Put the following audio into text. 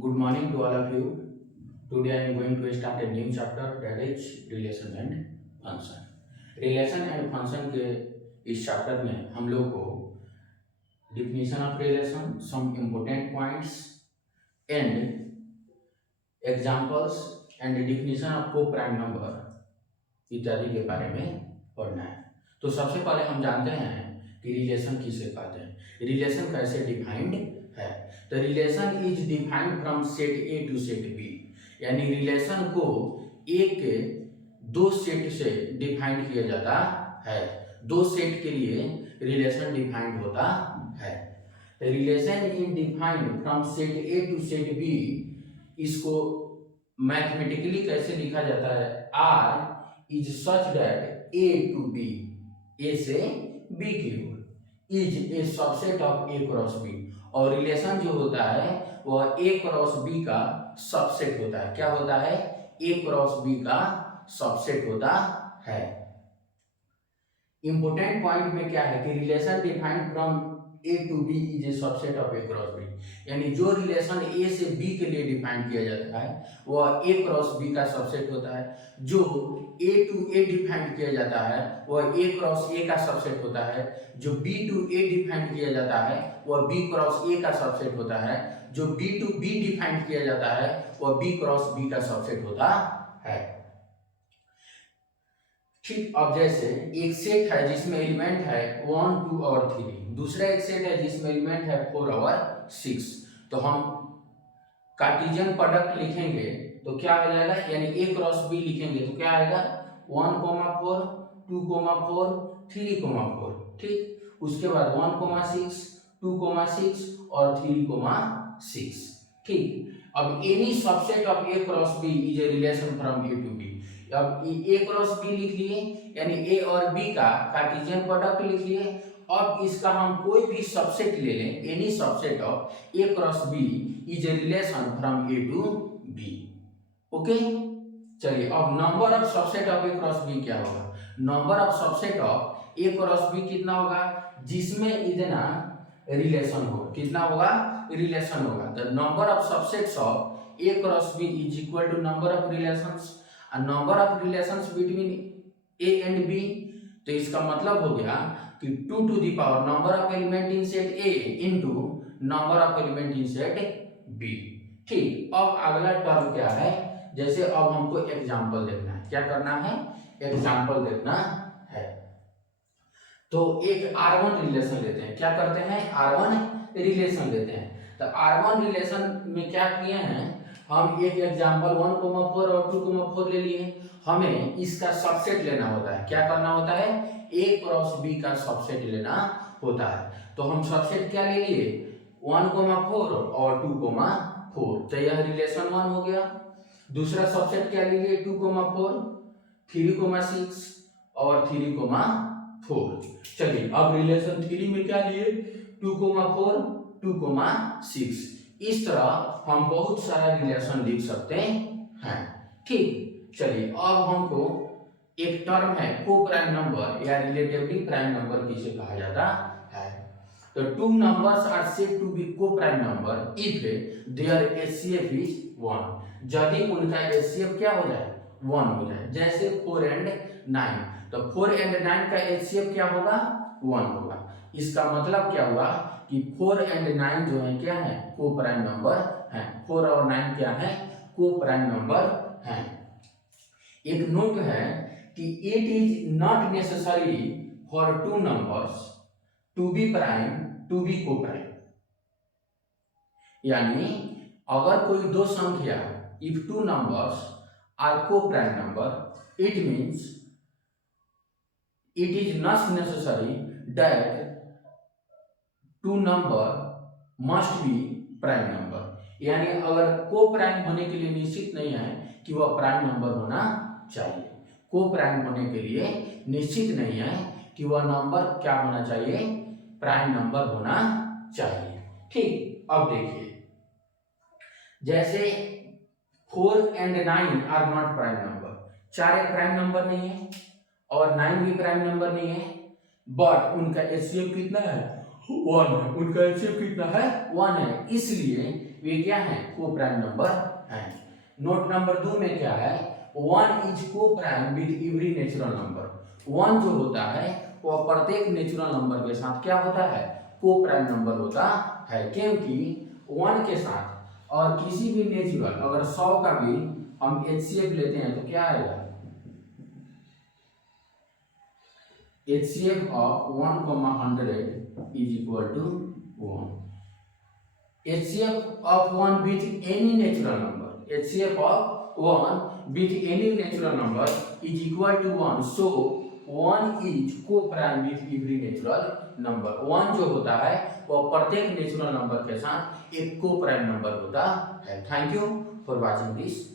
Good morning to all of you. Today I am going to start a new chapter that is relation and function. Relation and function के इस chapter में हम लोग को definition of relation, some important points and examples and definition of co-prime number इत्यादि के बारे में पढ़ना है। तो सबसे पहले हम जानते हैं कि रिलेशन किसे कहते हैं, रिलेशन कैसे डिफाइंड है। तो relation is defined from set A to set B, यानी रिलेशन को एक के दो सेट से डिफाइंड किया जाता है। दो सेट के लिए रिलेशन डिफाइंड होता है। Relation is defined from set A to set B, इसको मैथमेटिकली कैसे लिखा जाता है, R is such that A to B, A से बी की ओर is a subset of A cross B, और रिलेशन जो होता है वह ए क्रॉस बी का सबसेट होता है। क्या होता है, ए क्रॉस बी का सबसेट होता है। इंपोर्टेंट पॉइंट में क्या है कि relation defined from A to B is a subset of A cross B, यानी जो रिलेशन ए से बी के लिए डिफाइन किया जाता है वह ए क्रॉस बी का सबसेट होता है। जो ए टू ए डिफाइन किया जाता है वह ए क्रॉस ए का सबसेट होता है। जो बी टू ए डिफाइन किया जाता है वह बी क्रॉस ए का सबसेट होता है। जो बी टू बी डिफाइन किया जाता है वह बी क्रॉस बी का सबसेट होता है। ठीक, अब जैसे एक सेट है जिसमें एलिमेंट है 1, 2 और 3, दूसरा एक सेट है जिसमें एलिमेंट है 4 और 6, तो हम कार्टेशियन प्रोडक्ट लिखेंगे तो क्या हो जाएगा, यानी ए क्रॉस बी लिखेंगे तो क्या आएगा 1, 4, 2, 4, 3, 4। ठीक, उसके बाद 1, 6, 2, 6 और 3, 6। ठीक, अब any subset of A cross B is a relation from A to B. अब ए क्रॉस बी लिख लिए, यानी ए और बी का कार्टेशियन प्रोडक्ट लिख लिए। अब इसका हम कोई भी सबसेट ले लें, any subset of A cross B is a relation from A to B. Okay, चलिए अब number of subset of A cross B क्या होगा। Number of subset of A cross B कितना होगा, जिसमें इतना रिलेशन होगा, कितना होगा, रिलेशन होगा। The number of subsets of A cross B is equal to number of relations, number of relations between A and B. तो इसका मतलब हो गया कि 2 to the power number of element in set A into number of element in set B. ठीक, अब अगला term क्या है, जैसे अब हमको एग्जांपल देखना है। क्या करना है, एग्जांपल देखना है। तो एक R1 रिलेशन लेते हैं। क्या करते हैं, R1 रिलेशन लेते हैं। तो R1 रिलेशन में क्या किए हैं, हम एक एग्जांपल 1, 4 और 2, 4 ले लिए। हमें इसका सबसेट लेना होता है। क्या करना होता है, ए क्रॉस बी का सबसेट लेना होता है। तो हम सबसेट क्या ले लिए, 1, 4 और 2, 4। तो यह रिलेशन 1 हो गया। दूसरा सबसेट क्या ले लिए, 2, 4, 3, 6 और 3, 4। चलिए अब रिलेशन 3 में क्या लिए, 2, 4, 2, 6। इस तरह हम बहुत सारा रिलेशन लिख सकते हैं। ठीक, चलिए अब हमको एक टर्म है को प्राइम नंबर या रिलेटिवली प्राइम नंबर किसे कहा जाता है। तो 2 numbers are said to be को prime number if their HCF is 1, यदि उनका एचसीएफ क्या हो जाए, 1 हो जाए। जैसे 4 एंड 9, तो 4 एंड 9 का एचसीएफ क्या होगा, 1 होगा। इसका मतलब क्या हुआ कि 4 एंड 9 जो है क्या है, को प्राइम नंबर है। 4 और 9 क्या है, को प्राइम नंबर है। एक नोट है कि it is not necessary for 2 numbers to be prime to be को प्राइम, यानी अगर कोई दो संख्या, if 2 numbers are co prime number, it means it is not necessary that 2 number must be prime number, यानी अगर को प्राइम होने के लिए निश्चित नहीं है कि वह प्राइम नंबर होना चाहिए। को प्राइम होने के लिए निश्चित नहीं है कि वह नंबर क्या होना चाहिए, प्राइम नंबर होना चाहिए। ठीक, अब देखिए जैसे 4 and 9 are not prime number, 4 एक प्राइम नंबर नहीं है और 9 भी प्राइम नंबर नहीं है, बट उनका एचसीएफ कितना है, 1 है। उनका एचसीएफ कितना है, 1 है। इसलिए वे क्या हैं, को प्राइम नंबर हैं। नोट नंबर 2 में क्या है, 1 इज को prime with every natural number. 1 जो होता है वह प्रत्येक नेचुरल नंबर के साथ क्या होता है, को प्राइम नंबर होता है, क्योंकि 1 के साथ और किसी भी नेचुरल अगर 100 का भी हम HCF लेते हैं तो क्या आएगा, HCF of 1,100 is equal to 1. HCF of 1 with any natural number, HCF of 1 with any natural number is equal to 1. So 1 is co-prime with every natural number. 1 जो होता है वह प्रत्येक नेचुरल नंबर के साथ एक को प्राइम नंबर होता है। Thank you for watching this